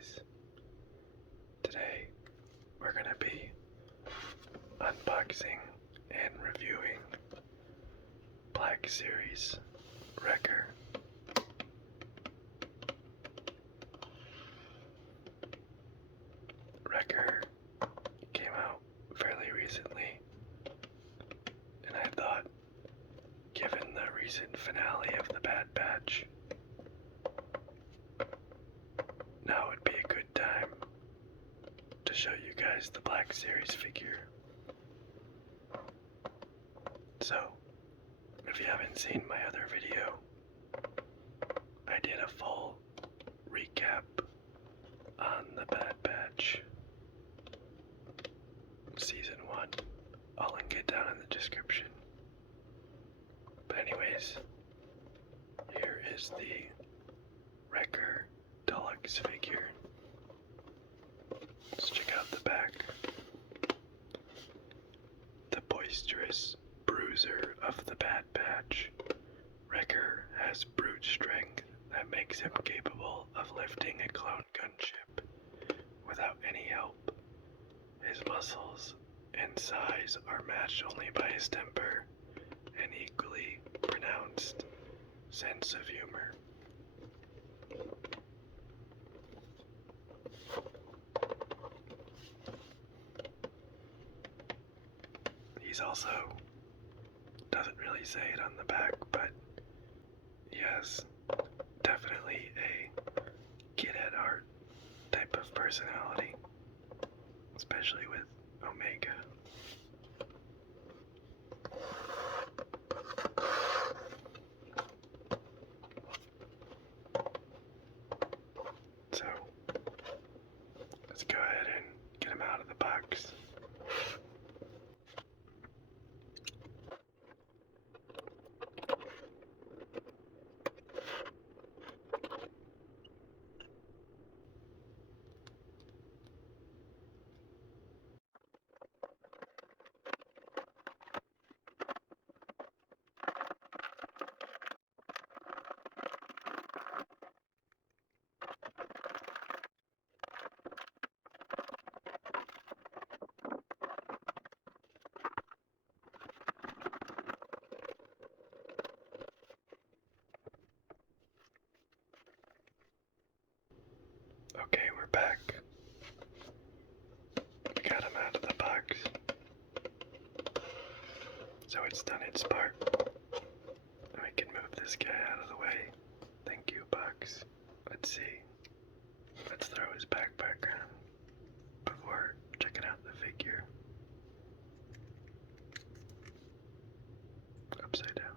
guys. Today we're going to be unboxing and reviewing Black Series Wrecker. Wrecker came out fairly recently, and I thought, given the recent finale of the Bad Batch, now would be a good time to show you guys the Black Series figure. So, if you haven't seen my other video, I did a full recap on the Bad Batch Season 1. I'll link it down in the description. But anyways, here is the Wrecker Deluxe figure. Let's check out the back. The boisterous bruiser of the Bad Batch, Wrecker has brute strength that makes him capable of lifting a clone gunship without any help. His muscles and size are matched only by his temper and equally pronounced sense of humor. He's also, doesn't really say it on the back, but he has definitely a get at art type of personality, especially with Omega. So, let's go ahead and get him out of the box. Okay, we're back. We got him out of the box. So it's done its part. And we can move this guy out of the way. Thank you, box. Let's see. Let's throw his backpack on before checking out the figure. Upside down.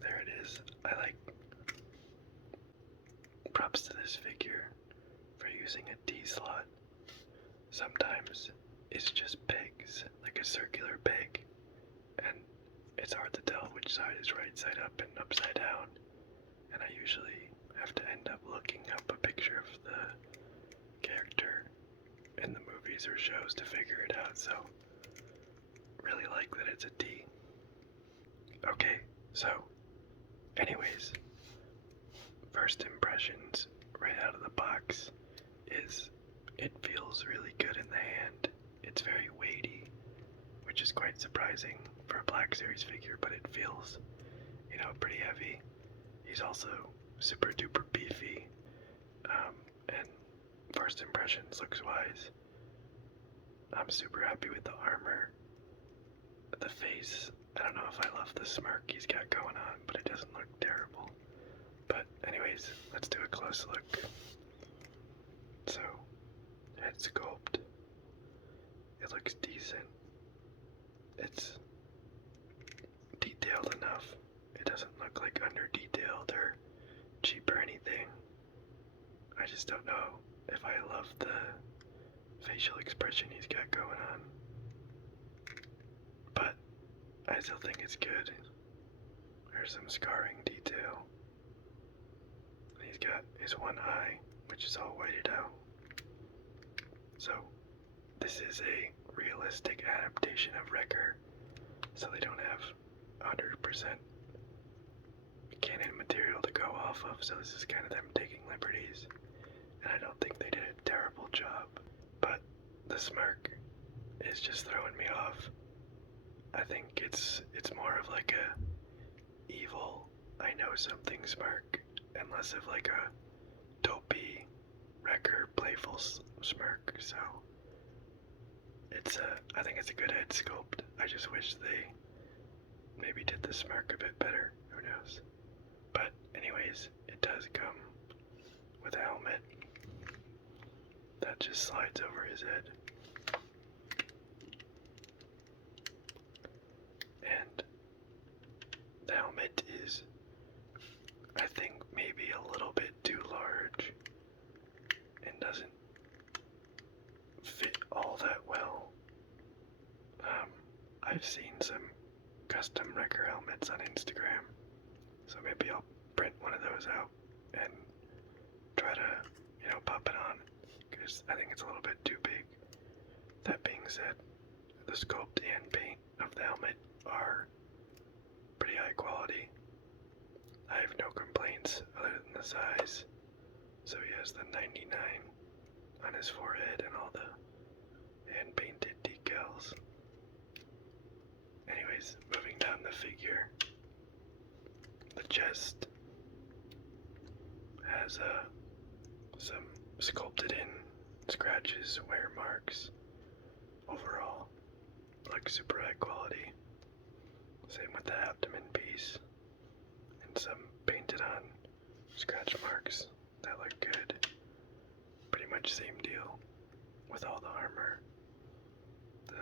There it is. I like props to this figure for using a D-slot. Sometimes it's just pegs, like a circular peg, and it's hard to tell which side is right side up and upside down, and I usually have to end up looking up a picture of the character in the movies or shows to figure it out, so really like that it's a D. Okay, so anyways, first impressions right out of the box is it feels really good in the hand. It's very weighty, which is quite surprising for a Black Series figure, but it feels, pretty heavy. He's also super duper beefy, and first impressions looks wise. I'm super happy with the armor. The face, I don't know if I love the smirk he's got going on, but it doesn't look terrible. But anyways, let's do a close look. So, head sculpt. It looks decent. It's detailed enough. It doesn't look like under-detailed or cheap or anything. I just don't know if I love the facial expression he's got going on. But I still think it's good. There's some scarring detail. He's got his one eye, which is all whited out. So, this is a realistic adaptation of Wrecker, so they don't have 100% canon material to go off of, so this is kind of them taking liberties. And I don't think they did a terrible job. But the smirk is just throwing me off. I think it's more of like a evil, I know something smirk, and less of like a dopey, wrecker, playful smirk. So I think it's a good head sculpt. I just wish they maybe did the smirk a bit better. Who knows? But anyways, it does come with a helmet that just slides over his head. And the helmet is, I think, maybe a little bit too large and doesn't fit all that well. I've seen some custom wrecker helmets on Instagram, so maybe I'll print one of those out and try to, pop it on, because I think it's a little bit too big. That being said, the sculpt and paint of the helmet are pretty high quality. I have no complaints other than the size. So he has the 99 on his forehead and all the hand-painted decals. Anyways, moving down the figure, the chest has some sculpted in scratches, wear marks. Overall, looks super high quality. Same with the abdomen piece, and some painted on scratch marks that look good. Pretty much same deal with all the armor. The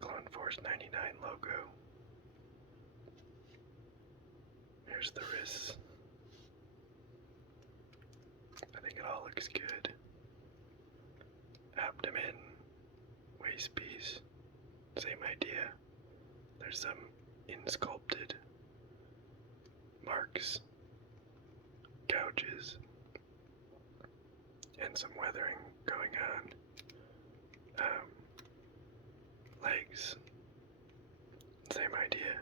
Clone Force 99 logo. Here's the wrists. I think it all looks good. Abdomen, waist piece, same idea. There's some in-sculpted marks, gouges, and some weathering going on. Legs, same idea.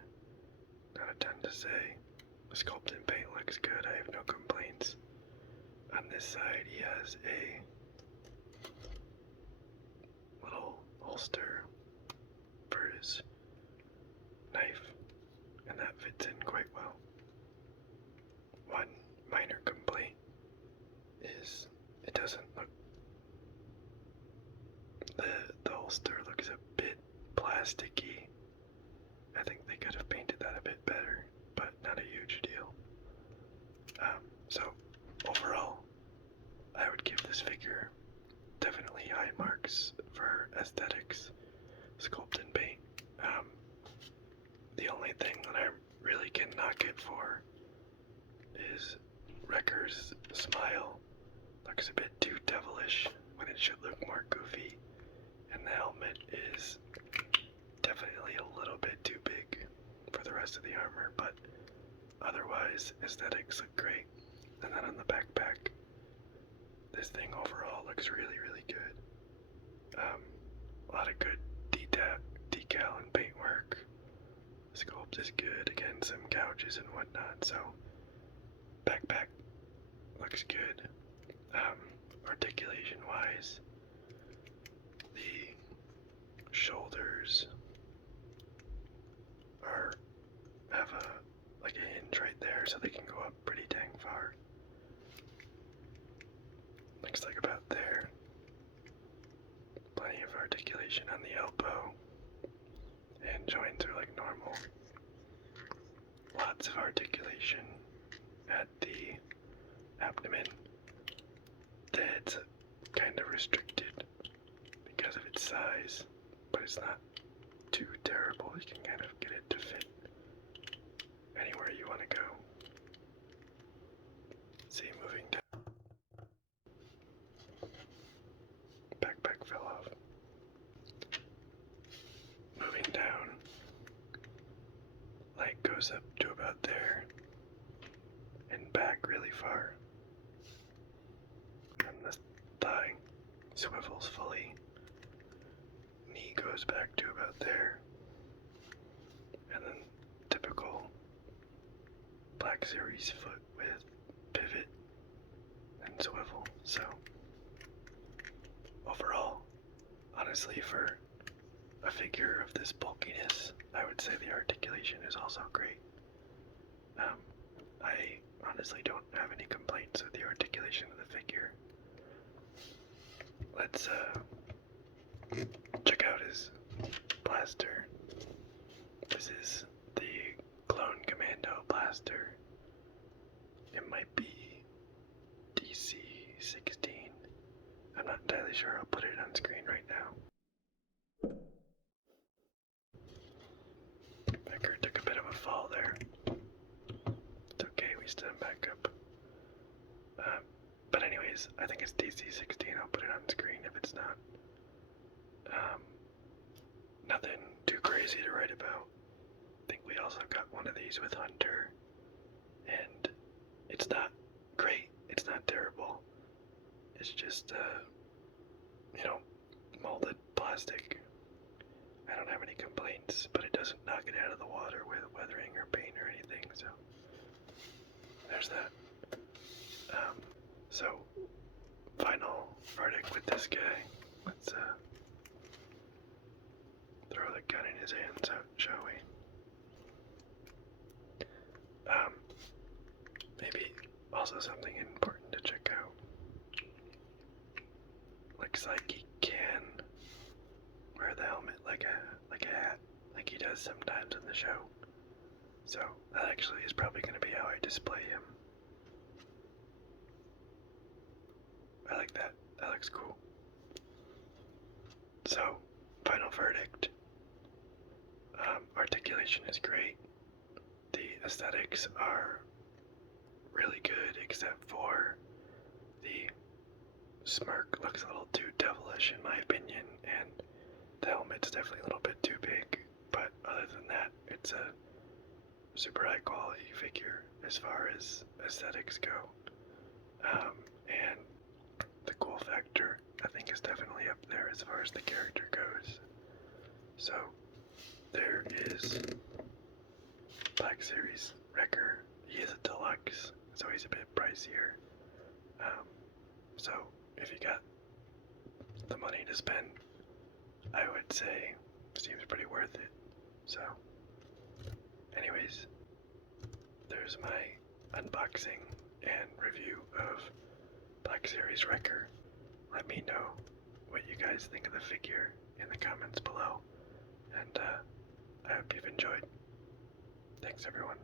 Not a ton to say. The sculpted paint looks good. I have no complaints. On this side, he has a little holster for his knife, and that fits in quite well. One minor complaint is it doesn't look, the holster looks a bit plasticky. I think they could have painted that a bit better, but not a huge deal. So overall, I would give this figure definitely high marks for aesthetics, sculpt and paint. The only thing that I really can knock it for is Wrecker's smile. Looks a bit too devilish when it should look more goofy, and the helmet is definitely a little bit too big for the rest of the armor, but otherwise aesthetics look great. And then on the backpack, this thing overall looks really, really good. A lot of good decal and paint work. Sculpt is good. Again, some gouges and whatnot. So backpack looks good. Articulation wise, the shoulders have a hinge right there, so they can go up pretty dang far. Looks like about there. Plenty of articulation on the elbow, and joints are like normal. Lots of articulation at the abdomen. The head's kind of restricted because of its size, but it's not too terrible. You can kind of get it to fit anywhere you want to go. See, moving down. Backpack fell off. Moving down. Leg goes up to about there, and back really far. And the thigh swivels fully. Knee goes back to about there. And then typical black Black Series foot with pivot and swivel. So overall, honestly, for a figure of this bulkiness, I would say the articulation is also great. I honestly don't have any complaints with the articulation of the figure. Let's check out his blaster. This is the Clone Commando blaster. It might be DC-16. I'm not entirely sure. I'll put it on screen right now. Becker took a bit of a fall there. It's okay, we stood him back up. But anyways, I think it's DC-16. I'll put it on screen if it's not. Nothing too crazy to write about. I think we also got one of these with Hunter. And it's not great. It's not terrible. It's just, molded plastic. I don't have any complaints, but it doesn't knock it out of the water with weathering or paint or anything, so there's that. So, final verdict with this guy. Let's throw the gun in his hands out, shall we? Maybe also something important to check out. Looks like he can wear the helmet like a hat, like he does sometimes in the show. So that actually is probably going to be how I display him. I like that. That looks cool. So, final verdict. Articulation is great. The aesthetics are really good, except for the smirk looks a little too devilish in my opinion, and the helmet's definitely a little bit too big. But other than that, it's a super high quality figure as far as aesthetics go. And the cool factor, I think, is definitely up there as far as the character goes. So, there is Black Series Wrecker. He is a deluxe, so he's a bit pricier. So, if you got the money to spend, I would say seems pretty worth it. So, anyways, there's my unboxing and review of Black Series Wrecker. Let me know what you guys think of the figure in the comments below, and I hope you've enjoyed. Thanks everyone.